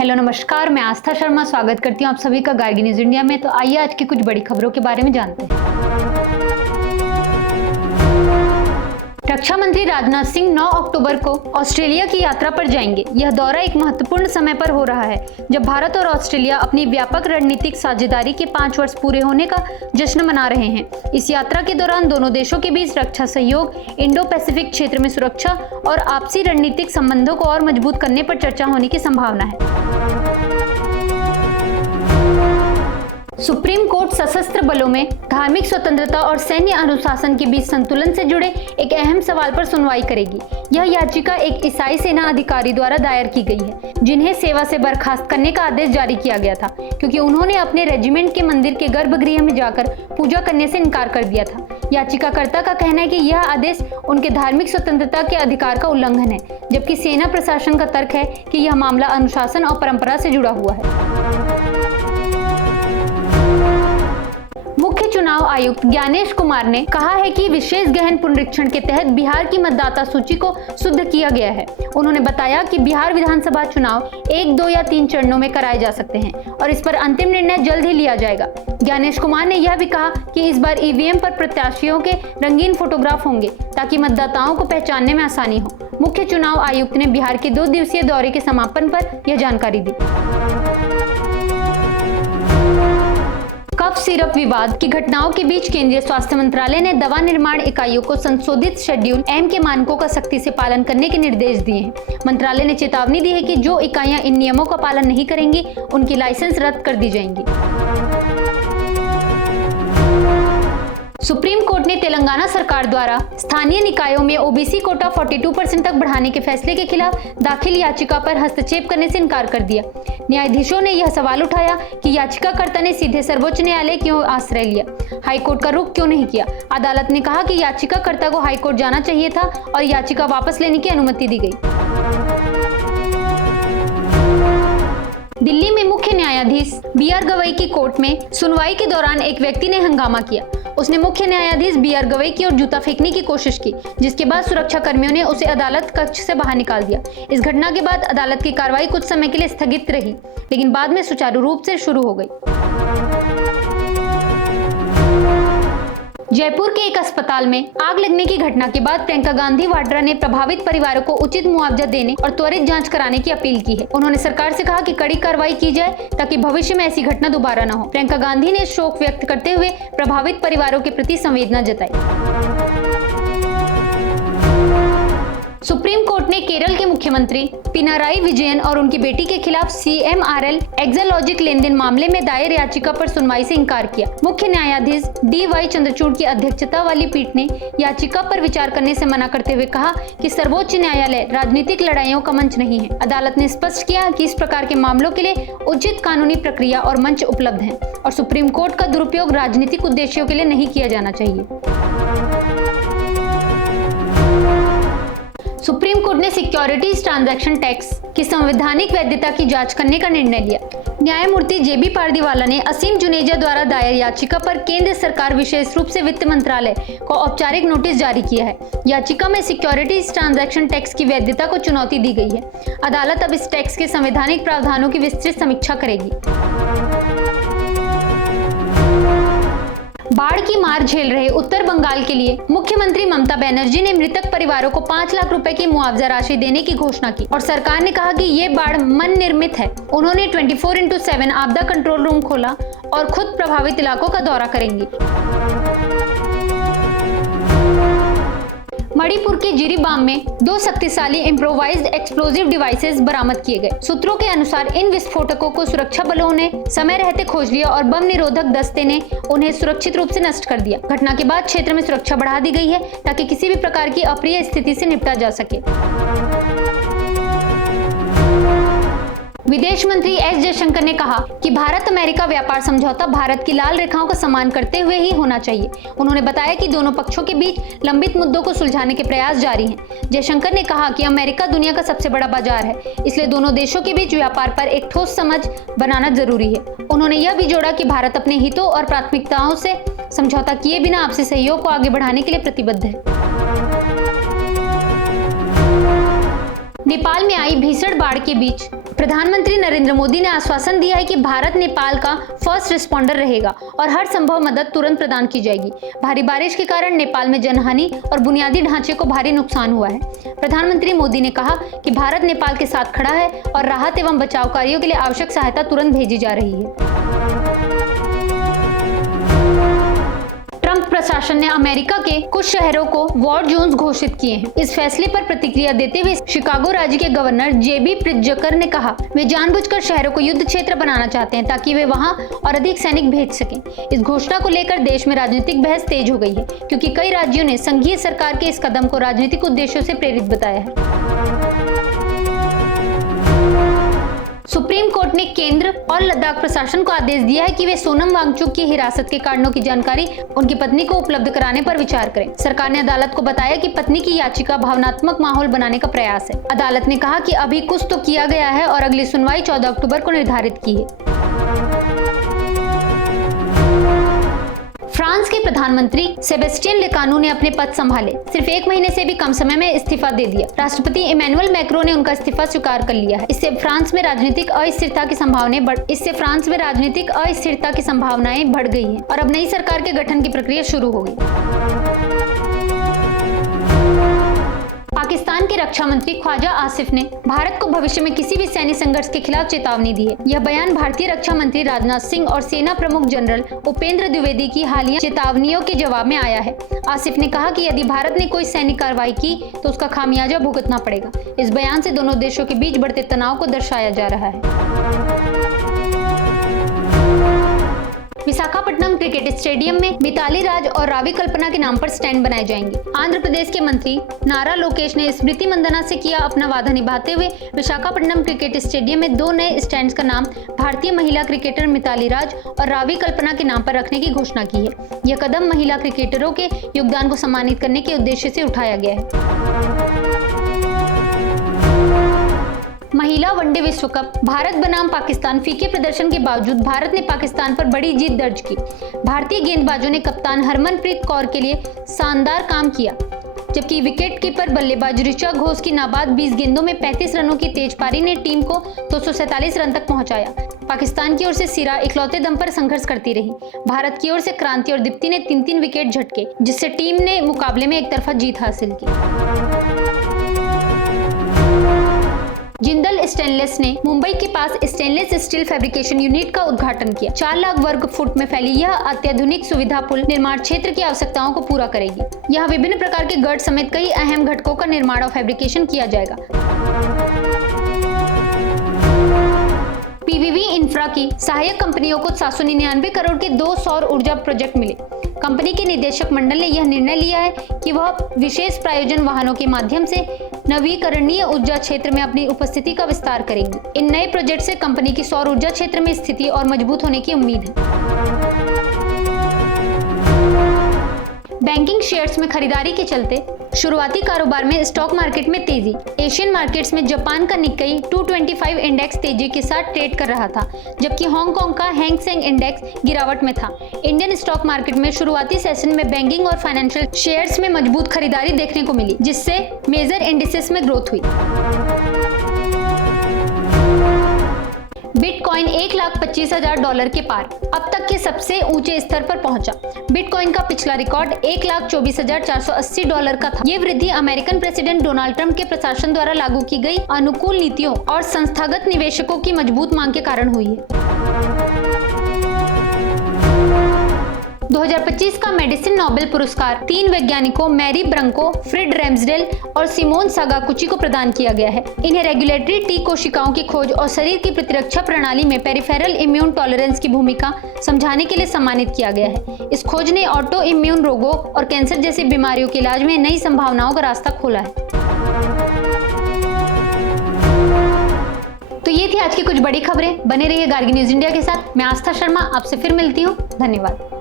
Hello नमस्कार, मैं आस्था शर्मा स्वागत करती हूँ आप सभी का गार्गी न्यूज इंडिया में। तो आइए आज की कुछ बड़ी खबरों के बारे में जानते हैं। रक्षा मंत्री राजनाथ सिंह 9 अक्टूबर को ऑस्ट्रेलिया की यात्रा पर जाएंगे। यह दौरा एक महत्वपूर्ण समय पर हो रहा है जब भारत और ऑस्ट्रेलिया अपनी व्यापक रणनीतिक साझेदारी के 5 वर्ष पूरे होने का जश्न मना रहे हैं। इस यात्रा के दौरान दोनों देशों के बीच रक्षा सहयोग, इंडो पैसिफिक क्षेत्र में सुरक्षा और आपसी रणनीतिक संबंधों को और मजबूत करने पर चर्चा होने की संभावना है। सुप्रीम कोर्ट सशस्त्र बलों में धार्मिक स्वतंत्रता और सैन्य अनुशासन के बीच संतुलन से जुड़े एक अहम सवाल पर सुनवाई करेगी। यह याचिका एक ईसाई सेना अधिकारी द्वारा दायर की गई है, जिन्हें सेवा से बर्खास्त करने का आदेश जारी किया गया था क्योंकि उन्होंने अपने रेजिमेंट के मंदिर के गर्भगृह में जाकर पूजा करने से इनकार कर दिया था। याचिकाकर्ता का कहना है कि यह आदेश उनके धार्मिक स्वतंत्रता के अधिकार का उल्लंघन है, जबकि सेना प्रशासन का तर्क है कि यह मामला अनुशासन और परंपरा से जुड़ा हुआ है। मुख्य चुनाव आयुक्त ज्ञानेश कुमार ने कहा है कि विशेष गहन पुनरीक्षण के तहत बिहार की मतदाता सूची को शुद्ध किया गया है। उन्होंने बताया कि बिहार विधानसभा चुनाव 1, 2 या 3 चरणों में कराए जा सकते हैं और इस पर अंतिम निर्णय जल्द ही लिया जाएगा। ज्ञानेश कुमार ने यह भी कहा कि इस बार ईवीएम पर प्रत्याशियों के रंगीन फोटोग्राफ होंगे ताकि मतदाताओं को पहचानने में आसानी हो। मुख्य चुनाव आयुक्त ने बिहार के 2 दिवसीय दौरे के समापन पर यह जानकारी दी। कफ सिरप विवाद की घटनाओं के बीच केंद्रीय स्वास्थ्य मंत्रालय ने दवा निर्माण इकाइयों को संशोधित शेड्यूल एम के मानकों का सख्ती से पालन करने के निर्देश दिए हैं। मंत्रालय ने चेतावनी दी है कि जो इकाइयां इन नियमों का पालन नहीं करेंगी, उनकी लाइसेंस रद्द कर दी जाएंगी। सुप्रीम कोर्ट ने तेलंगाना सरकार द्वारा स्थानीय निकायों में ओबीसी कोटा 42% तक बढ़ाने के फैसले के खिलाफ दाखिल याचिका पर हस्तक्षेप करने से इनकार कर दिया। न्यायाधीशों ने यह सवाल उठाया कि याचिकाकर्ता ने सीधे सर्वोच्च न्यायालय क्यों आश्रय लिया, हाईकोर्ट का रुख क्यों नहीं किया। अदालत ने कहा कि याचिकाकर्ता को हाईकोर्ट जाना चाहिए था और याचिका वापस लेने की अनुमति दी गई। दिल्ली में मुख्य न्यायाधीश बीआर गवई की कोर्ट में सुनवाई के दौरान एक व्यक्ति ने हंगामा किया। उसने मुख्य न्यायाधीश बीआर गवई की ओर जूता फेंकने की कोशिश की, जिसके बाद सुरक्षा कर्मियों ने उसे अदालत कक्ष से बाहर निकाल दिया। इस घटना के बाद अदालत की कार्रवाई कुछ समय के लिए स्थगित रही, लेकिन बाद में सुचारू रूप से शुरू हो गई। जयपुर के एक अस्पताल में आग लगने की घटना के बाद प्रियंका गांधी वाड्रा ने प्रभावित परिवारों को उचित मुआवजा देने और त्वरित जांच कराने की अपील की है। उन्होंने सरकार से कहा कि कड़ी कार्रवाई की जाए ताकि भविष्य में ऐसी घटना दोबारा न हो। प्रियंका गांधी ने शोक व्यक्त करते हुए प्रभावित परिवारों के प्रति संवेदना जताई। सुप्रीम कोर्ट ने केरल के मुख्यमंत्री पिनाराई विजयन और उनकी बेटी के खिलाफ CMRL एक्सालॉजिक लेनदेन मामले में दायर याचिका पर सुनवाई से इनकार किया। मुख्य न्यायाधीश DY चंद्रचूड़ की अध्यक्षता वाली पीठ ने याचिका पर विचार करने से मना करते हुए कहा कि सर्वोच्च न्यायालय राजनीतिक लड़ाइयों का मंच नहीं है। अदालत ने स्पष्ट किया कि इस प्रकार के मामलों के लिए उचित कानूनी प्रक्रिया और मंच उपलब्ध है और सुप्रीम कोर्ट का दुरुपयोग राजनीतिक उद्देश्यों के लिए नहीं किया जाना चाहिए। सुप्रीम कोर्ट ने सिक्योरिटीज ट्रांजैक्शन टैक्स की संवैधानिक वैधता की जांच करने का निर्णय लिया। न्यायमूर्ति JB पारदीवाला ने असीम जुनेजा द्वारा दायर याचिका पर केंद्र सरकार विशेष रूप से वित्त मंत्रालय को औपचारिक नोटिस जारी किया है। याचिका में सिक्योरिटीज ट्रांजैक्शन टैक्स की वैधता को चुनौती दी गई है। अदालत अब इस टैक्स के संवैधानिक प्रावधानों की विस्तृत समीक्षा करेगी। बाढ़ की मार झेल रहे उत्तर बंगाल के लिए मुख्यमंत्री ममता बनर्जी ने मृतक परिवारों को 5 लाख रुपए की मुआवजा राशि देने की घोषणा की और सरकार ने कहा कि ये बाढ़ मन निर्मित है। उन्होंने 24/7 आपदा कंट्रोल रूम खोला और खुद प्रभावित इलाकों का दौरा करेंगी। मणिपुर के जिरीबाम में 2 शक्तिशाली इम्प्रोवाइज्ड एक्सप्लोजिव डिवाइसेस बरामद किए गए। सूत्रों के अनुसार इन विस्फोटकों को सुरक्षा बलों ने समय रहते खोज लिया और बम निरोधक दस्ते ने उन्हें सुरक्षित रूप से नष्ट कर दिया। घटना के बाद क्षेत्र में सुरक्षा बढ़ा दी गई है ताकि किसी भी प्रकार की अप्रिय स्थिति से निपटा जा सके। विदेश मंत्री एस जयशंकर ने कहा कि भारत अमेरिका व्यापार समझौता भारत की लाल रेखाओं का सम्मान करते हुए ही होना चाहिए। उन्होंने बताया कि दोनों पक्षों के बीच लंबित मुद्दों को सुलझाने के प्रयास जारी हैं। जयशंकर ने कहा कि अमेरिका दुनिया का सबसे बड़ा बाजार है, इसलिए दोनों देशों के बीच व्यापार पर एक ठोस समझ बनाना जरूरी है। उन्होंने यह भी जोड़ा कि भारत अपने हितों और प्राथमिकताओं से समझौता किए बिना आपसी सहयोग को आगे बढ़ाने के लिए प्रतिबद्ध है। नेपाल में आई भीषण बाढ़ के बीच प्रधानमंत्री नरेंद्र मोदी ने आश्वासन दिया है कि भारत नेपाल का फर्स्ट रिस्पॉन्डर रहेगा और हर संभव मदद तुरंत प्रदान की जाएगी। भारी बारिश के कारण नेपाल में जनहानि और बुनियादी ढांचे को भारी नुकसान हुआ है। प्रधानमंत्री मोदी ने कहा कि भारत नेपाल के साथ खड़ा है और राहत एवं बचाव कार्यों के लिए आवश्यक सहायता तुरंत भेजी जा रही है। ट्रंप प्रशासन ने अमेरिका के कुछ शहरों को वॉर जोन्स घोषित किए हैं। इस फैसले पर प्रतिक्रिया देते हुए शिकागो राज्य के गवर्नर जेबी प्रित्जकर ने कहा, वे जानबूझकर शहरों को युद्ध क्षेत्र बनाना चाहते हैं ताकि वे वहां और अधिक सैनिक भेज सकें। इस घोषणा को लेकर देश में राजनीतिक बहस तेज हो गई है, क्योंकि कई राज्यों ने संघीय सरकार के इस कदम को राजनीतिक उद्देश्यों से प्रेरित बताया है। सुप्रीम कोर्ट ने केंद्र और लद्दाख प्रशासन को आदेश दिया है कि वे सोनम वांगचुक की हिरासत के कारणों की जानकारी उनकी पत्नी को उपलब्ध कराने पर विचार करें। सरकार ने अदालत को बताया कि पत्नी की याचिका भावनात्मक माहौल बनाने का प्रयास है। अदालत ने कहा कि अभी कुछ तो किया गया है और अगली सुनवाई 14 अक्टूबर को निर्धारित की है। फ्रांस के प्रधानमंत्री सेबेस्टियन लेकानू ने अपने पद संभाले सिर्फ 1 महीने से भी कम समय में इस्तीफा दे दिया। राष्ट्रपति इमैनुअल मैक्रों ने उनका इस्तीफा स्वीकार कर लिया है। इससे फ्रांस में राजनीतिक अस्थिरता की संभावनाएं बढ़ गई हैं और अब नई सरकार के गठन की प्रक्रिया शुरू हो गई। पाकिस्तान के रक्षा मंत्री ख्वाजा आसिफ ने भारत को भविष्य में किसी भी सैन्य संघर्ष के खिलाफ चेतावनी दी है। यह बयान भारतीय रक्षा मंत्री राजनाथ सिंह और सेना प्रमुख जनरल उपेंद्र द्विवेदी की हालिया चेतावनियों के जवाब में आया है। आसिफ ने कहा कि यदि भारत ने कोई सैनिक कार्रवाई की तो उसका खामियाजा भुगतना पड़ेगा। इस बयान से दोनों देशों के बीच बढ़ते तनाव को दर्शाया जा रहा है। विशाखापट्टनम क्रिकेट स्टेडियम में मिताली राज और रावी कल्पना के नाम पर स्टैंड बनाए जाएंगे। आंध्र प्रदेश के मंत्री नारा लोकेश ने स्मृति मंदना से किया अपना वादा निभाते हुए विशाखापट्टनम क्रिकेट स्टेडियम में 2 नए स्टैंड्स का नाम भारतीय महिला क्रिकेटर मिताली राज और रावी कल्पना के नाम पर रखने की घोषणा की है। यह कदम महिला क्रिकेटरों के योगदान को सम्मानित करने के उद्देश्य से उठाया गया है। महिला वनडे विश्व कप, भारत बनाम पाकिस्तान फीके प्रदर्शन के बावजूद भारत ने पाकिस्तान पर बड़ी जीत दर्ज की। भारतीय गेंदबाजों ने कप्तान हरमनप्रीत कौर के लिए शानदार काम किया, जबकि विकेटकीपर बल्लेबाज ऋचा घोष की नाबाद 20 गेंदों में 35 रनों की तेज पारी ने टीम को 247 रन तक पहुंचाया। पाकिस्तान की ओर से सिरा इकलौते दम पर संघर्ष करती रही। भारत की ओर से क्रांति और दीप्ति ने 3-3 विकेट झटके, जिससे टीम ने मुकाबले में एक तरफा जीत हासिल की। जिंदल स्टेनलेस ने मुंबई के पास स्टेनलेस स्टील फैब्रिकेशन यूनिट का उद्घाटन किया। 4 लाख वर्ग फुट में फैली यह अत्याधुनिक सुविधा पुल निर्माण क्षेत्र की आवश्यकताओं को पूरा करेगी। यह विभिन्न प्रकार के गर्ड समेत कई अहम घटकों का निर्माण और फैब्रिकेशन किया जाएगा। पीवीवी इंफ्रा की सहायक कंपनियों को 799 करोड़ के 2 सौर ऊर्जा प्रोजेक्ट मिले। कंपनी के निदेशक मंडल ने यह निर्णय लिया है कि वह विशेष प्रायोजन वाहनों के माध्यम से नवीकरणीय ऊर्जा क्षेत्र में अपनी उपस्थिति का विस्तार करेंगी। इन नए प्रोजेक्ट से कंपनी की सौर ऊर्जा क्षेत्र में स्थिति और मजबूत होने की उम्मीद है। बैंकिंग शेयर्स में खरीदारी के चलते शुरुआती कारोबार में स्टॉक मार्केट में तेजी। एशियन मार्केट्स में जापान का निक्केई 225 इंडेक्स तेजी के साथ ट्रेड कर रहा था, जबकि हांगकांग का हैंग सेंग इंडेक्स गिरावट में था। इंडियन स्टॉक मार्केट में शुरुआती सेशन में बैंकिंग और फाइनेंशियल शेयर्स में मजबूत खरीदारी देखने को मिली, जिससे मेजर इंडिसेस में ग्रोथ हुई। बिटकॉइन $1,25,000 के पार, अब तक के सबसे ऊंचे स्तर पर पहुंचा। बिटकॉइन का पिछला रिकॉर्ड $1,24,480 का था। ये वृद्धि अमेरिकन प्रेसिडेंट डोनाल्ड ट्रंप के प्रशासन द्वारा लागू की गई अनुकूल नीतियों और संस्थागत निवेशकों की मजबूत मांग के कारण हुई है। 2025 का मेडिसिन नोबेल पुरस्कार 3 वैज्ञानिकों मैरी ब्रंको, फ्रिड रैम्सडेल और सिमोन सागाकुची को प्रदान किया गया है। इन्हें रेगुलेटरी टी कोशिकाओं की खोज और शरीर की प्रतिरक्षा प्रणाली में पेरिफेरल इम्यून टॉलरेंस की भूमिका समझाने के लिए सम्मानित किया गया है। इस खोज ने ऑटो इम्यून रोगों और कैंसर जैसी बीमारियों के इलाज में नई संभावनाओं का रास्ता खोला है। तो ये थी आज की कुछ बड़ी खबरें। बने रहिए गार्गी न्यूज इंडिया के साथ। मैं आस्था शर्मा आपसे फिर मिलती हूँ। धन्यवाद।